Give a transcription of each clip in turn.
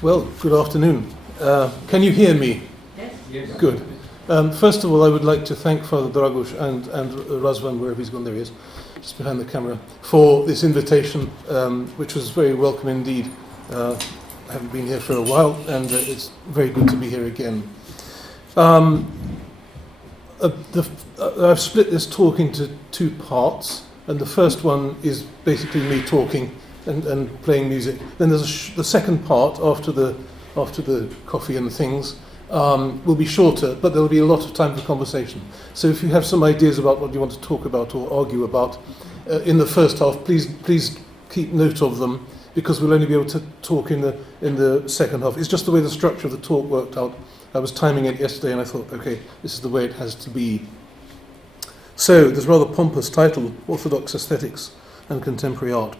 Well, good afternoon. Can you hear me? Yes. Good. First of all, I would like to thank Father Dragoš and Razvan, wherever he's gone, there he is, just behind the camera, for this invitation, which was very welcome indeed. I haven't been here for a while, and it's very good to be here again. I've split this talk into two parts, and the first one is basically me talking and playing music. Then there's the second part after the coffee and things will be shorter, but there will be a lot of time for conversation. So if you have some ideas about what you want to talk about or argue about in the first half, please keep note of them, because we'll only be able to talk in the second half. It's just the way the structure of the talk worked out. I was timing it yesterday and I thought, okay, this is the way it has to be. So there's a rather pompous title, Orthodox Aesthetics and Contemporary Art.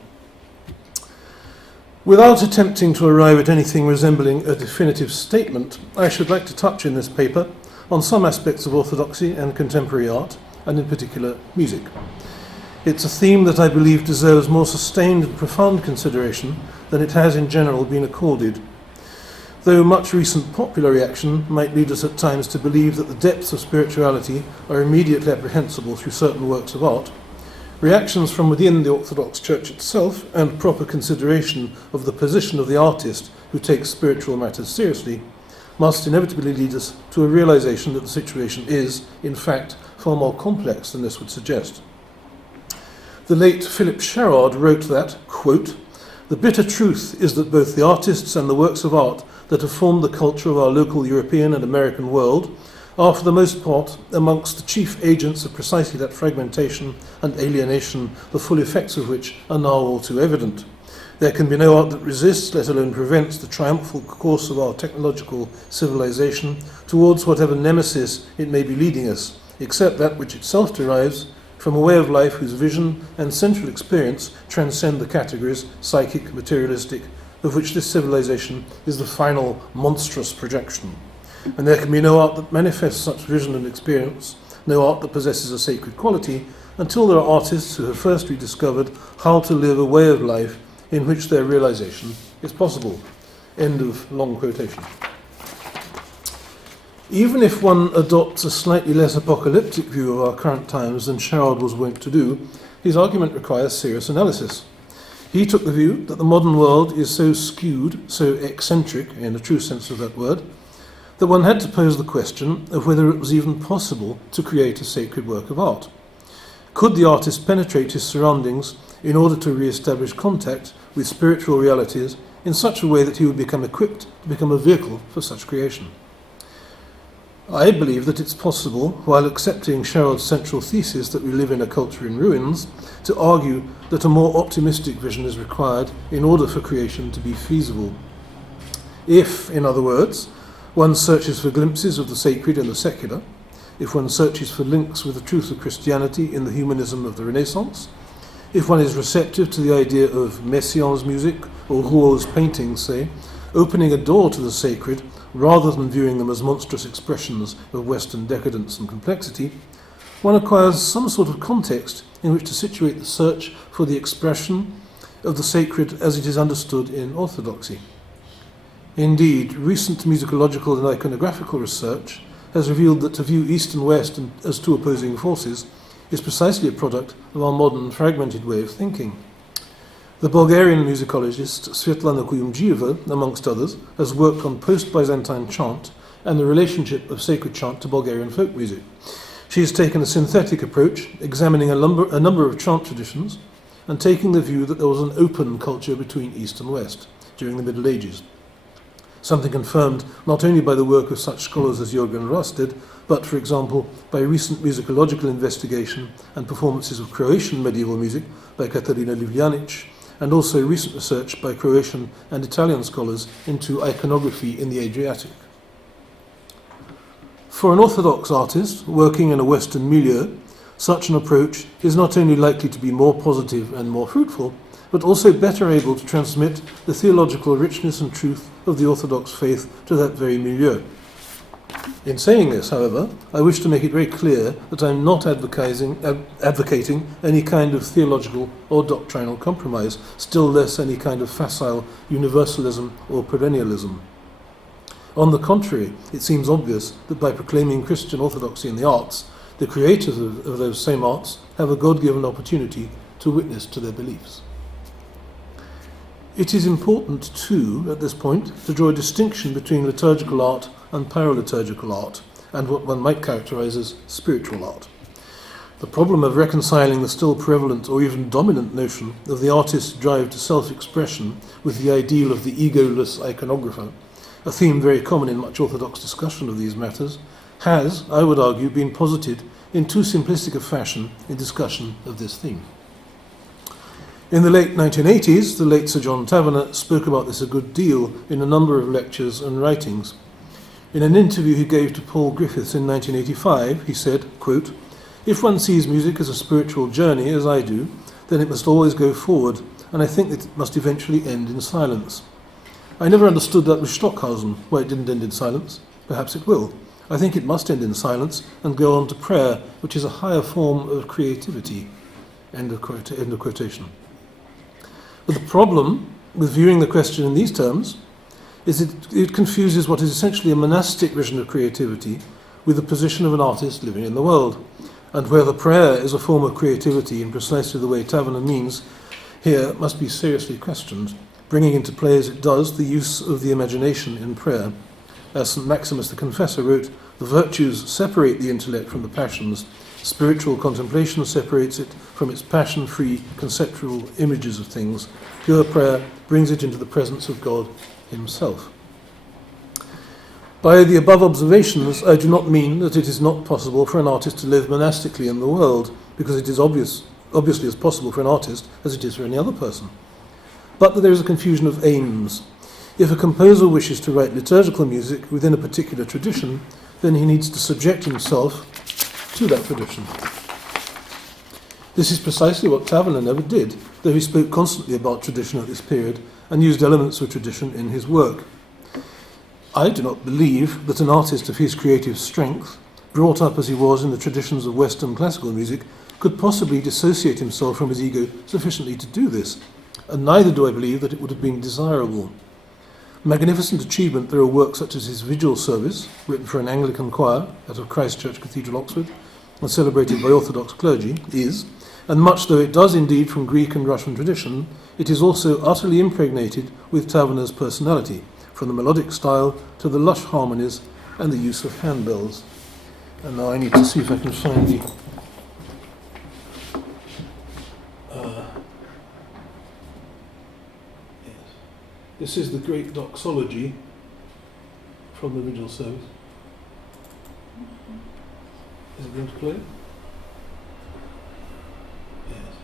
Without attempting to arrive at anything resembling a definitive statement, I should like to touch in this paper on some aspects of orthodoxy and contemporary art, and in particular music. It's a theme that I believe deserves more sustained and profound consideration than it has in general been accorded. Though much recent popular reaction might lead us at times to believe that the depths of spirituality are immediately apprehensible through certain works of art, reactions from within the Orthodox Church itself and proper consideration of the position of the artist who takes spiritual matters seriously must inevitably lead us to a realization that the situation is, in fact, far more complex than this would suggest. The late Philip Sherrard wrote that, quote, "The bitter truth is that both the artists and the works of art that have formed the culture of our local European and American world are for the most part amongst the chief agents of precisely that fragmentation and alienation, the full effects of which are now all too evident. There can be no art that resists, let alone prevents, the triumphal course of our technological civilization towards whatever nemesis it may be leading us, except that which itself derives from a way of life whose vision and central experience transcend the categories, psychic, materialistic, of which this civilization is the final monstrous projection. And there can be no art that manifests such vision and experience, no art that possesses a sacred quality, until there are artists who have first rediscovered how to live a way of life in which their realization is possible." End of long quotation. Even if one adopts a slightly less apocalyptic view of our current times than Sherrard was wont to do, his argument requires serious analysis. He took the view that the modern world is so skewed, so eccentric, in the true sense of that word, that one had to pose the question of whether it was even possible to create a sacred work of art. Could the artist penetrate his surroundings in order to re-establish contact with spiritual realities in such a way that he would become equipped to become a vehicle for such creation? I believe that it's possible, while accepting Sherrard's central thesis that we live in a culture in ruins, to argue that a more optimistic vision is required in order for creation to be feasible. If, in other words, one searches for glimpses of the sacred and the secular, if one searches for links with the truth of Christianity in the humanism of the Renaissance, if one is receptive to the idea of Messiaen's music or Rouault's paintings, say, opening a door to the sacred rather than viewing them as monstrous expressions of Western decadence and complexity, one acquires some sort of context in which to situate the search for the expression of the sacred as it is understood in orthodoxy. Indeed, recent musicological and iconographical research has revealed that to view East and West as two opposing forces is precisely a product of our modern fragmented way of thinking. The Bulgarian musicologist Svetlana Kuyumjieva, amongst others, has worked on post-Byzantine chant and the relationship of sacred chant to Bulgarian folk music. She has taken a synthetic approach, examining a number of chant traditions and taking the view that there was an open culture between East and West during the Middle Ages. Something confirmed not only by the work of such scholars as Jürgen Rosted, but, for example, by recent musicological investigation and performances of Croatian medieval music by Katarina Livjanic, and also recent research by Croatian and Italian scholars into iconography in the Adriatic. For an Orthodox artist working in a Western milieu, such an approach is not only likely to be more positive and more fruitful, but also better able to transmit the theological richness and truth of the Orthodox faith to that very milieu. In saying this, however, I wish to make it very clear that I am not advocating any kind of theological or doctrinal compromise, still less any kind of facile universalism or perennialism. On the contrary, it seems obvious that by proclaiming Christian orthodoxy in the arts, the creators of those same arts have a God-given opportunity to witness to their beliefs. It is important, too, at this point, to draw a distinction between liturgical art and paraliturgical art, and what one might characterize as spiritual art. The problem of reconciling the still prevalent or even dominant notion of the artist's drive to self-expression with the ideal of the egoless iconographer, a theme very common in much Orthodox discussion of these matters, has, I would argue, been posited in too simplistic a fashion in discussion of this theme. In the late 1980s, the late Sir John Tavener spoke about this a good deal in a number of lectures and writings. In an interview he gave to Paul Griffiths in 1985, he said, quote, "If one sees music as a spiritual journey, as I do, then it must always go forward, and I think that it must eventually end in silence. I never understood that with Stockhausen, why it didn't end in silence. Perhaps it will. I think it must end in silence and go on to prayer, which is a higher form of creativity." End of quotation. But the problem with viewing the question in these terms is it confuses what is essentially a monastic vision of creativity with the position of an artist living in the world. And whether prayer is a form of creativity in precisely the way Tavener means here must be seriously questioned, bringing into play as it does the use of the imagination in prayer. As St. Maximus the Confessor wrote, "The virtues separate the intellect from the passions. Spiritual contemplation separates it from its passion-free conceptual images of things. Pure prayer brings it into the presence of God himself." By the above observations, I do not mean that it is not possible for an artist to live monastically in the world, because it is obviously as possible for an artist as it is for any other person. But that there is a confusion of aims. If a composer wishes to write liturgical music within a particular tradition, then he needs to subject himself to that tradition. This is precisely what Tavener never did, though he spoke constantly about tradition at this period and used elements of tradition in his work. I do not believe that an artist of his creative strength, brought up as he was in the traditions of Western classical music, could possibly dissociate himself from his ego sufficiently to do this, and neither do I believe that it would have been desirable. Magnificent achievement there are works such as his Vigil Service, written for an Anglican choir out of Christ Church Cathedral, Oxford, and celebrated by Orthodox clergy, is, and much though it does indeed from Greek and Russian tradition, it is also utterly impregnated with Tavener's personality, from the melodic style to the lush harmonies and the use of handbells. And now I need to see if I can find the... This is the great doxology from the Vigil Service. Is it going to play? Yes.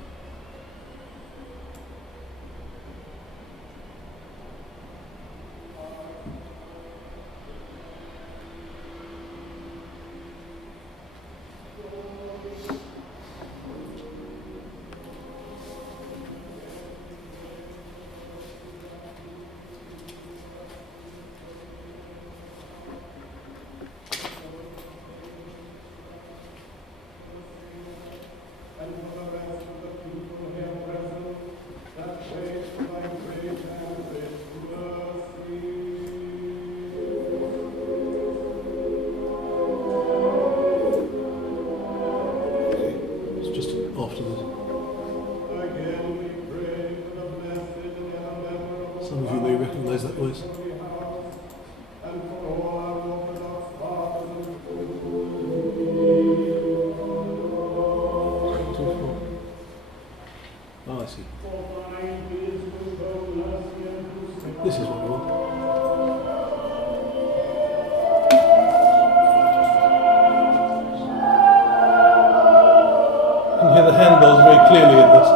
Some of you may recognize that voice. Oh, I see. This is what we want. You can hear the handbells very clearly in this.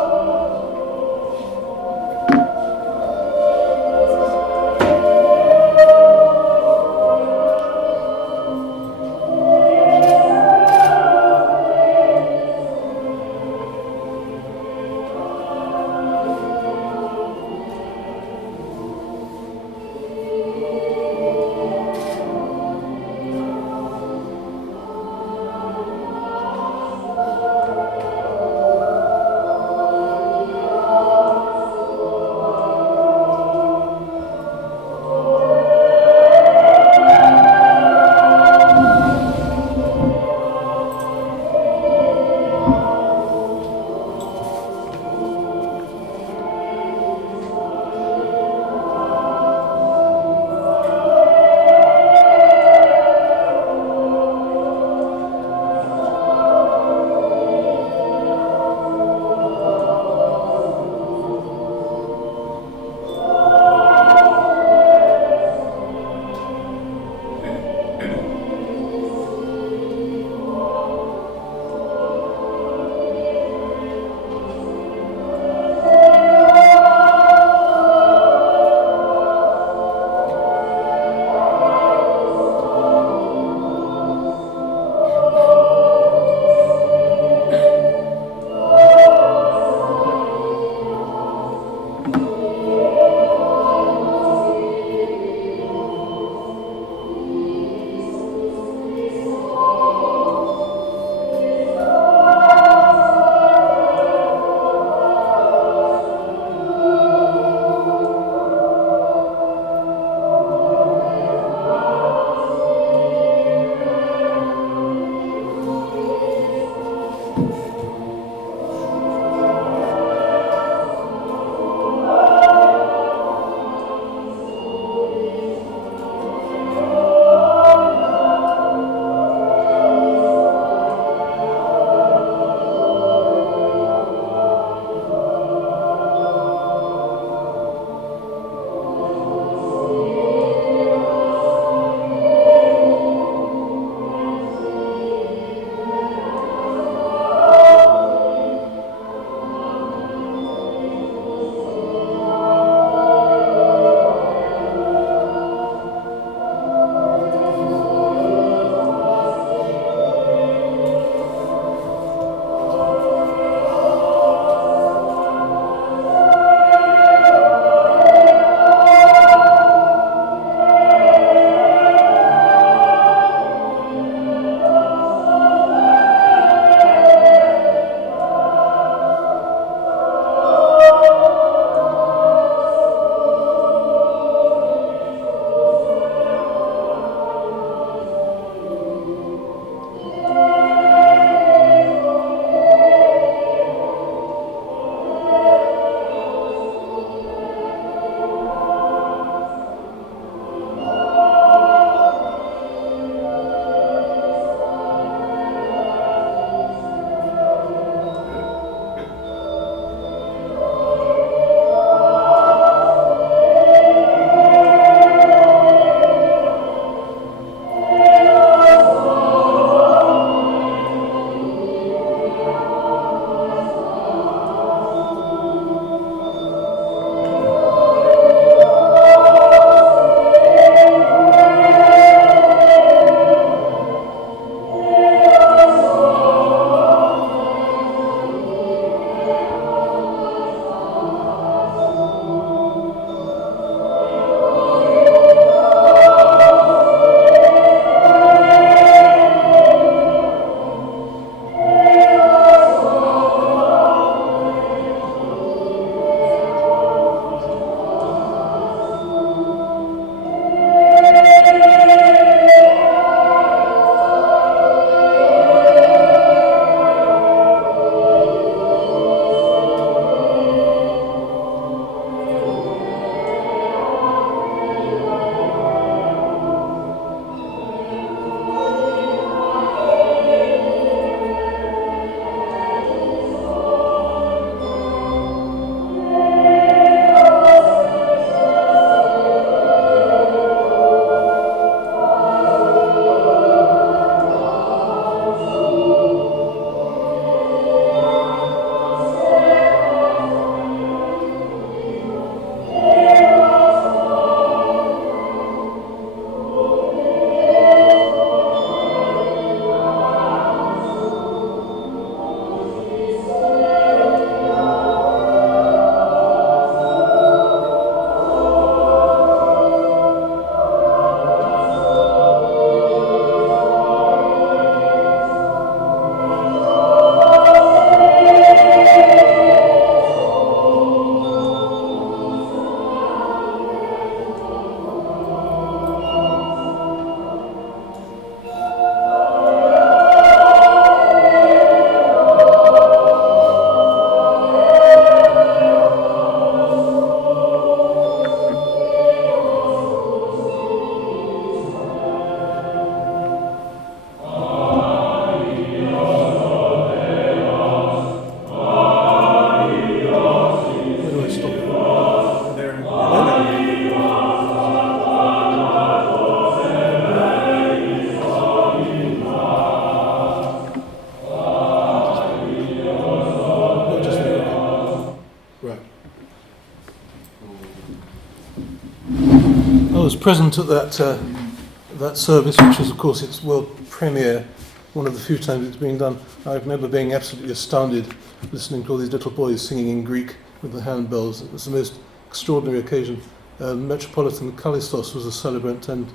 present at that service, which was, of course, its world premiere, one of the few times it's been done. I remember being absolutely astounded listening to all these little boys singing in Greek with the handbells. It was the most extraordinary occasion. Metropolitan Kallistos was a celebrant, and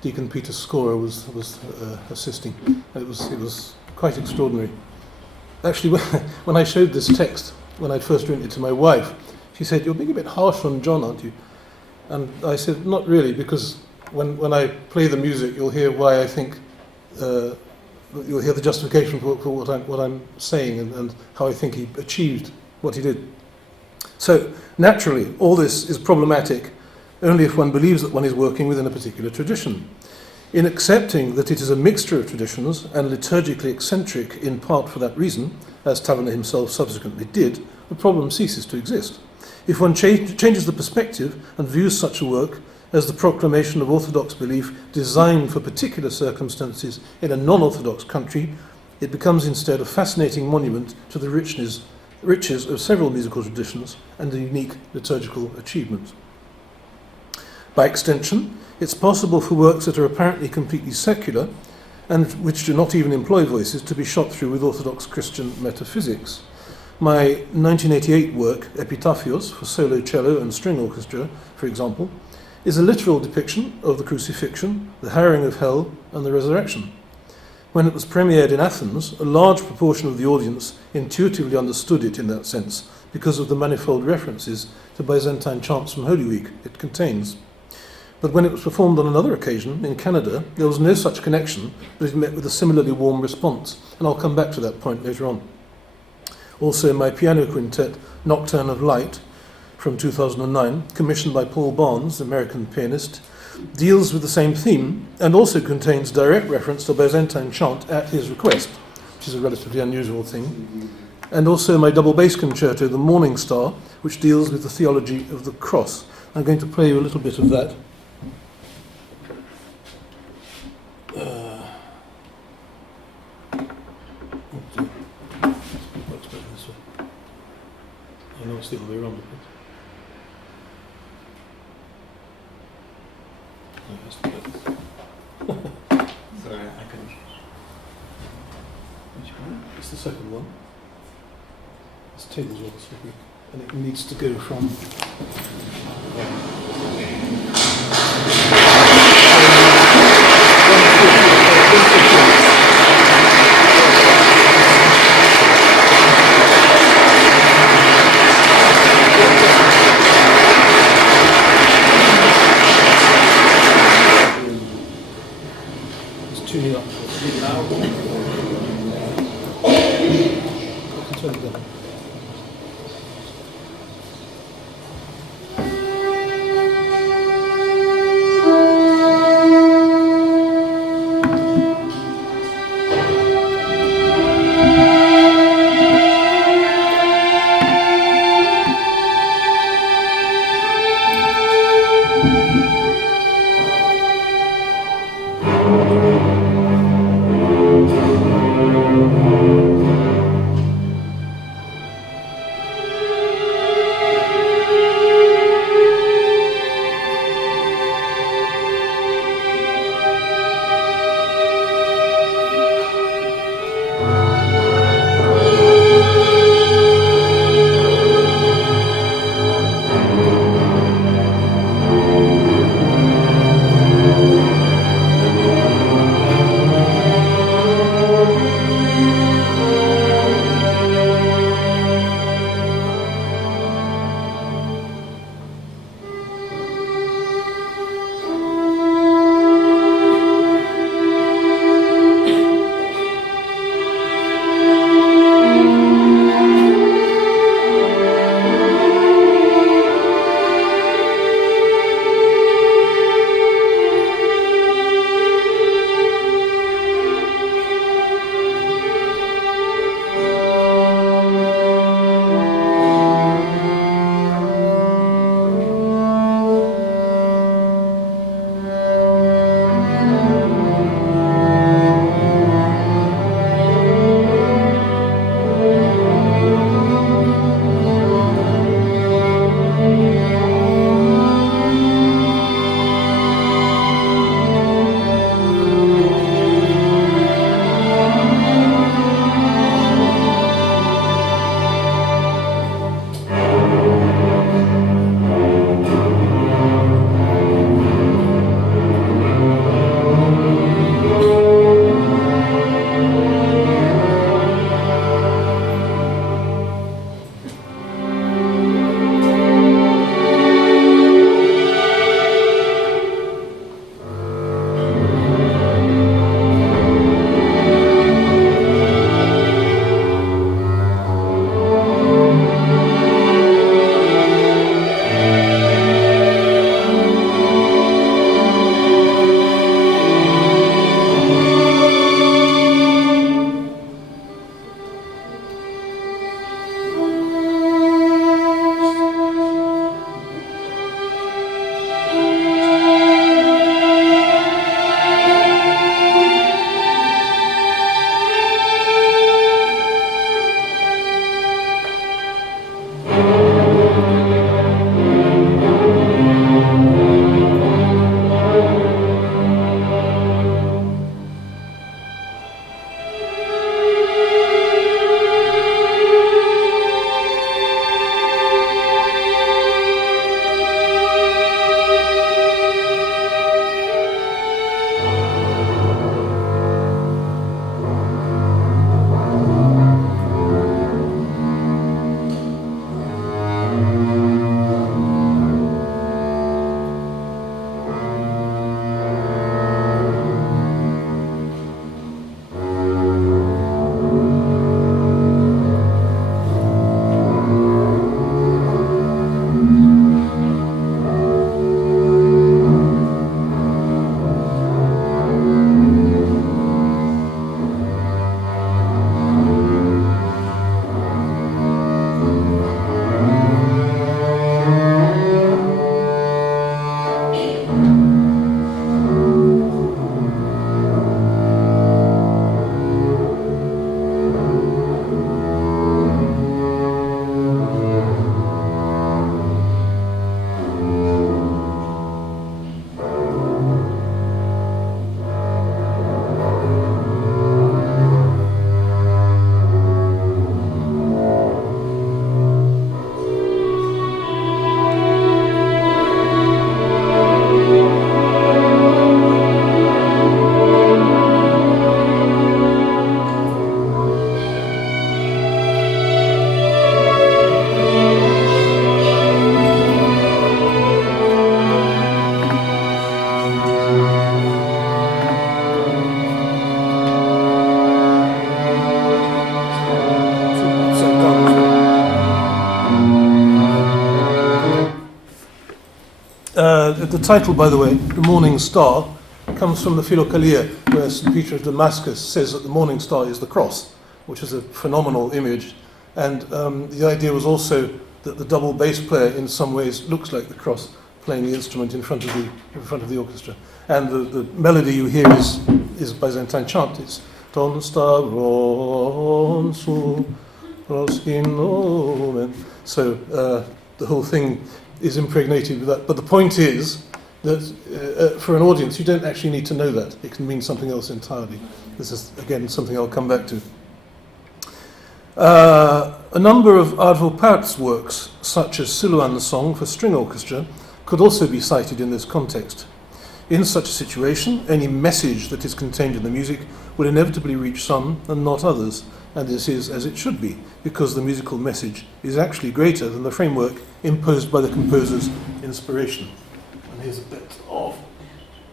Deacon Peter Scorer was assisting. It was quite extraordinary. Actually, when I showed this text, when I first read it to my wife, she said, "You're being a bit harsh on John, aren't you?" And I said, "Not really, because when I play the music, you'll hear why I think, you'll hear the justification for what I'm saying and how I think he achieved what he did." So, naturally, all this is problematic only if one believes that one is working within a particular tradition. In accepting that it is a mixture of traditions and liturgically eccentric in part for that reason, as Tavener himself subsequently did, the problem ceases to exist. If one changes the perspective and views such a work as the proclamation of Orthodox belief designed for particular circumstances in a non-Orthodox country, it becomes instead a fascinating monument to the riches of several musical traditions and a unique liturgical achievement. By extension, it's possible for works that are apparently completely secular and which do not even employ voices to be shot through with Orthodox Christian metaphysics. My 1988 work, Epitaphios, for solo cello and string orchestra, for example, is a literal depiction of the crucifixion, the harrowing of hell, and the resurrection. When it was premiered in Athens, a large proportion of the audience intuitively understood it in that sense because of the manifold references to Byzantine chants from Holy Week it contains. But when it was performed on another occasion, in Canada, there was no such connection, but it met with a similarly warm response, and I'll come back to that point later on. Also, my piano quintet, Nocturne of Light, from 2009, commissioned by Paul Barnes, American pianist, deals with the same theme and also contains direct reference to a Byzantine chant at his request, which is a relatively unusual thing. And also my double bass concerto, The Morning Star, which deals with the theology of the cross. I'm going to play you a little bit of that. I know it's the other way around. Sorry, I couldn't. Which one? It's the second one. This table's rather slippery, and it needs to go from. Tune it up. I can turn it down. the title, by the way, the Morning Star, comes from the Philokalia, where St. Peter of Damascus says that the morning star is the cross, which is a phenomenal image. And the idea was also that the double bass player in some ways looks like the cross, playing the instrument in front of the orchestra. And the melody you hear is Byzantine chant. It's Ton stavron su proskin omen. So the whole thing is impregnated with that. But the point is that for an audience, you don't actually need to know that. It can mean something else entirely. This is, again, something I'll come back to. A number of Arvo Pärt's works, such as Siluan's Song for String Orchestra, could also be cited in this context. In such a situation, any message that is contained in the music will inevitably reach some and not others, and this is as it should be, because the musical message is actually greater than the framework imposed by the composer's inspiration. And here's a bit of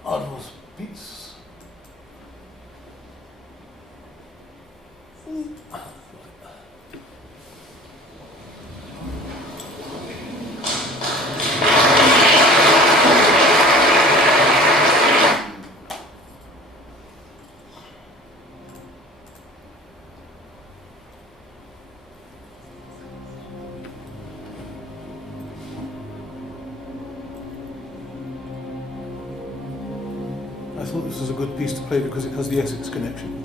Arvo's piece. I thought this was a good piece to play because it has the Essex connection.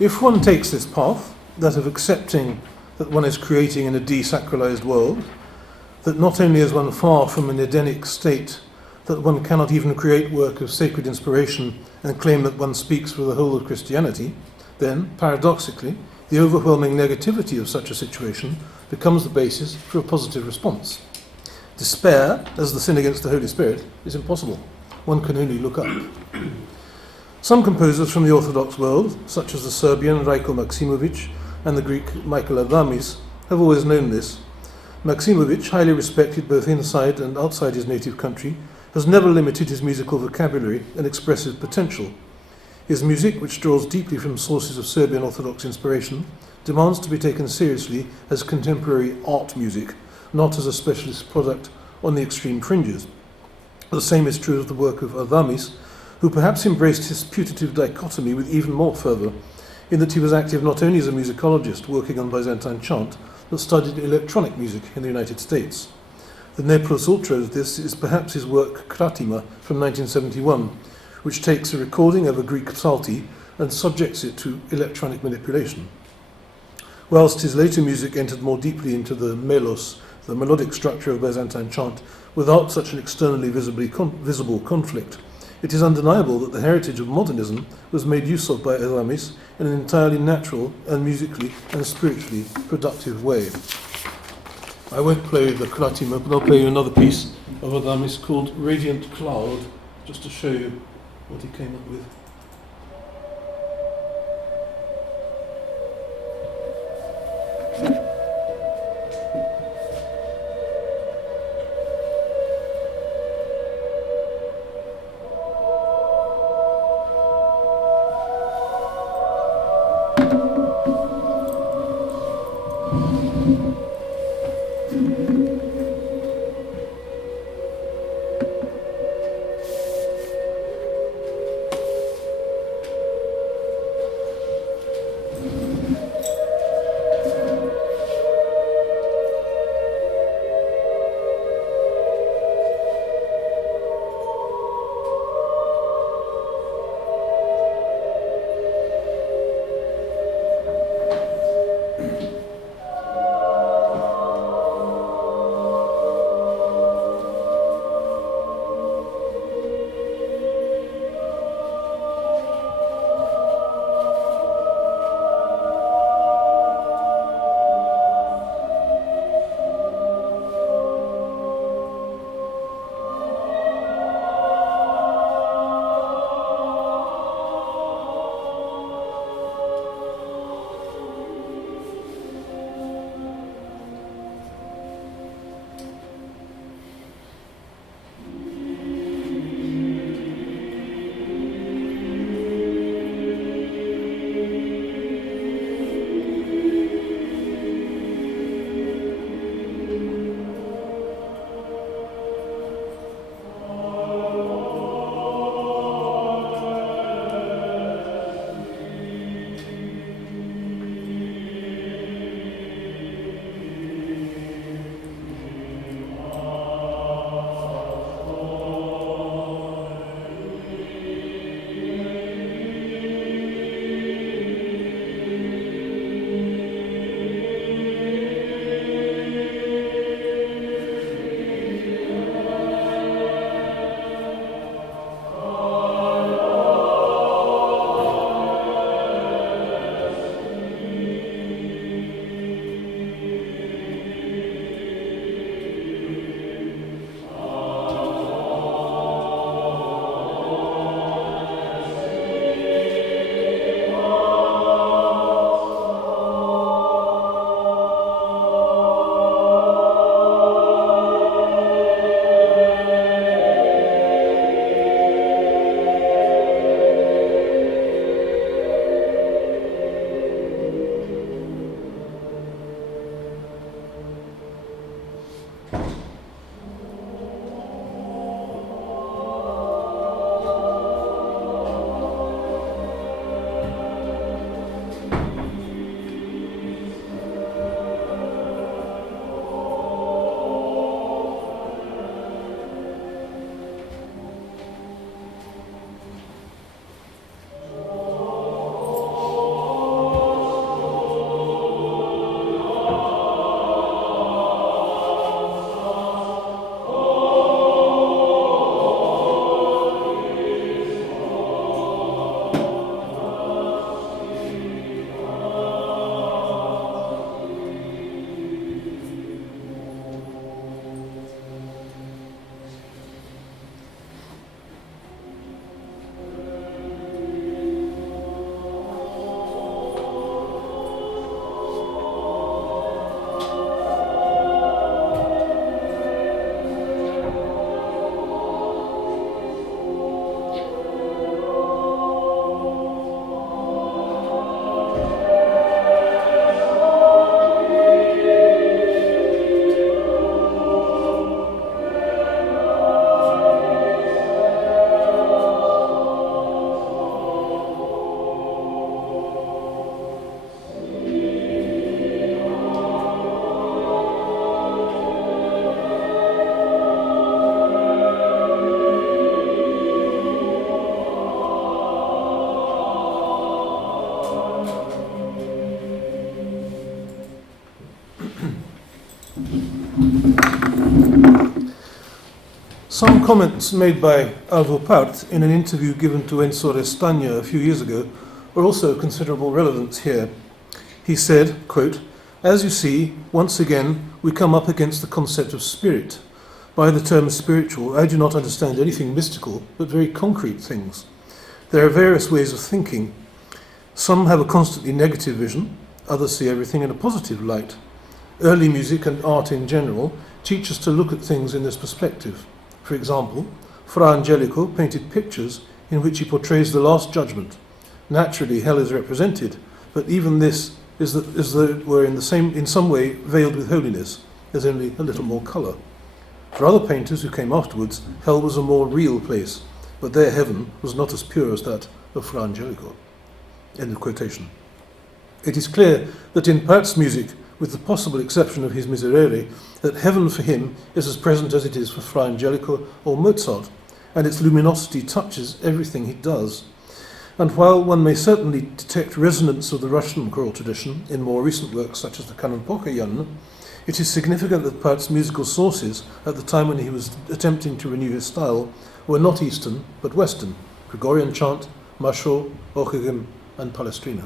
If one takes this path, that of accepting that one is creating in a desacralized world, that not only is one far from an Edenic state, that one cannot even create work of sacred inspiration and claim that one speaks for the whole of Christianity, then, paradoxically, the overwhelming negativity of such a situation becomes the basis for a positive response. Despair, as the sin against the Holy Spirit, is impossible. One can only look up. Some composers from the Orthodox world, such as the Serbian Rajko Maksimovic and the Greek Michael Adamis, have always known this. Maksimovic, highly respected both inside and outside his native country, has never limited his musical vocabulary and expressive potential. His music, which draws deeply from sources of Serbian Orthodox inspiration, demands to be taken seriously as contemporary art music, not as a specialist product on the extreme fringes. The same is true of the work of Adamis, who perhaps embraced his putative dichotomy with even more fervour, in that he was active not only as a musicologist working on Byzantine chant, but studied electronic music in the United States. The ne plus ultra of this is perhaps his work Kratima from 1971, which takes a recording of a Greek psalty and subjects it to electronic manipulation. Whilst his later music entered more deeply into the melos, the melodic structure of Byzantine chant, without such an externally visible conflict, it is undeniable that the heritage of modernism was made use of by Adamis in an entirely natural and musically and spiritually productive way. I won't play the Kratima, but I'll play you another piece of Adamis called Radiant Cloud, just to show you what he came up with. Some comments made by Alvo Part in an interview given to Enzo Restagna a few years ago are also of considerable relevance here. He said, quote, "As you see, once again, we come up against the concept of spirit. By the term spiritual, I do not understand anything mystical, but very concrete things. There are various ways of thinking. Some have a constantly negative vision, others see everything in a positive light. Early music and art in general teach us to look at things in this perspective. For example, Fra Angelico painted pictures in which he portrays the Last Judgment. Naturally, hell is represented, but even this is as though it were in some way veiled with holiness. There's only a little more colour. For other painters who came afterwards, hell was a more real place, but their heaven was not as pure as that of Fra Angelico." End of quotation. It is clear that in Part's music, with the possible exception of his Miserere, that heaven for him is as present as it is for Fra Angelico or Mozart, and its luminosity touches everything he does. And while one may certainly detect resonance of the Russian choral tradition in more recent works such as the Canon Pocoyan, it is significant that Part's musical sources at the time when he was attempting to renew his style were not Eastern but Western: Gregorian chant, Machaut, Ockeghem and Palestrina.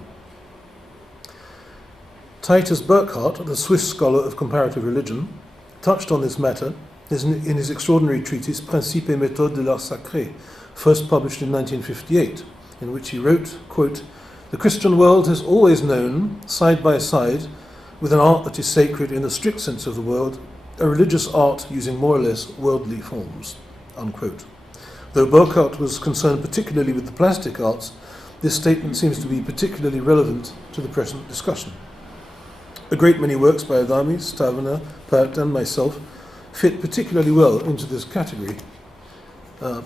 Titus Burckhardt, the Swiss scholar of comparative religion, touched on this matter in his extraordinary treatise Principes et méthodes de l'art sacré, first published in 1958, in which he wrote, quote, "The Christian world has always known, side by side, with an art that is sacred in the strict sense of the word, a religious art using more or less worldly forms," unquote. Though Burckhardt was concerned particularly with the plastic arts, this statement seems to be particularly relevant to the present discussion. A great many works by Adamis, Tavener, Part and myself fit particularly well into this category.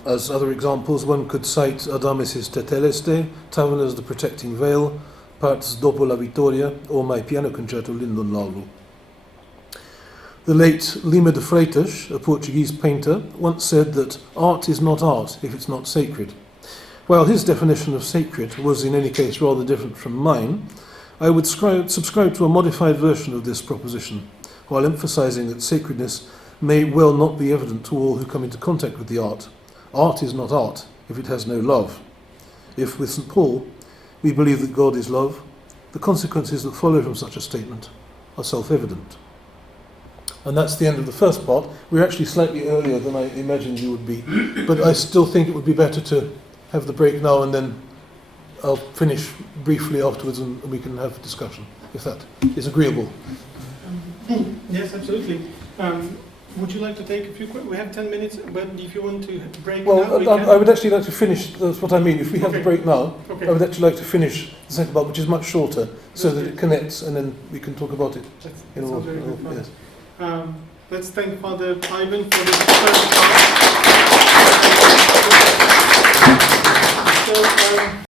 As other examples, one could cite Adamis' Te Teleste, Tavener's The Protecting Veil, Part's Dopo la Vittoria, or my piano concerto Lindon l'Alvo. The late Lima de Freitas, a Portuguese painter, once said that art is not art if it's not sacred. While his definition of sacred was in any case rather different from mine, I would subscribe to a modified version of this proposition, while emphasizing that sacredness may well not be evident to all who come into contact with the art. Art is not art if it has no love. If, with St. Paul, we believe that God is love, the consequences that follow from such a statement are self-evident. And that's the end of the first part. We're actually slightly earlier than I imagined you would be, but I still think it would be better to have the break now and then I'll finish briefly afterwards and we can have a discussion, if that is agreeable. Yes, absolutely. Would you like to take a few questions? We have 10 minutes, but if you want to break well, now, we I would actually like to finish, that's what I mean. If we have the break now, okay. I would actually like to finish the second part, which is much shorter, so that it connects and then we can talk about it. That in all, sounds very good. yes. Let's thank Father Ivan for this first part. So,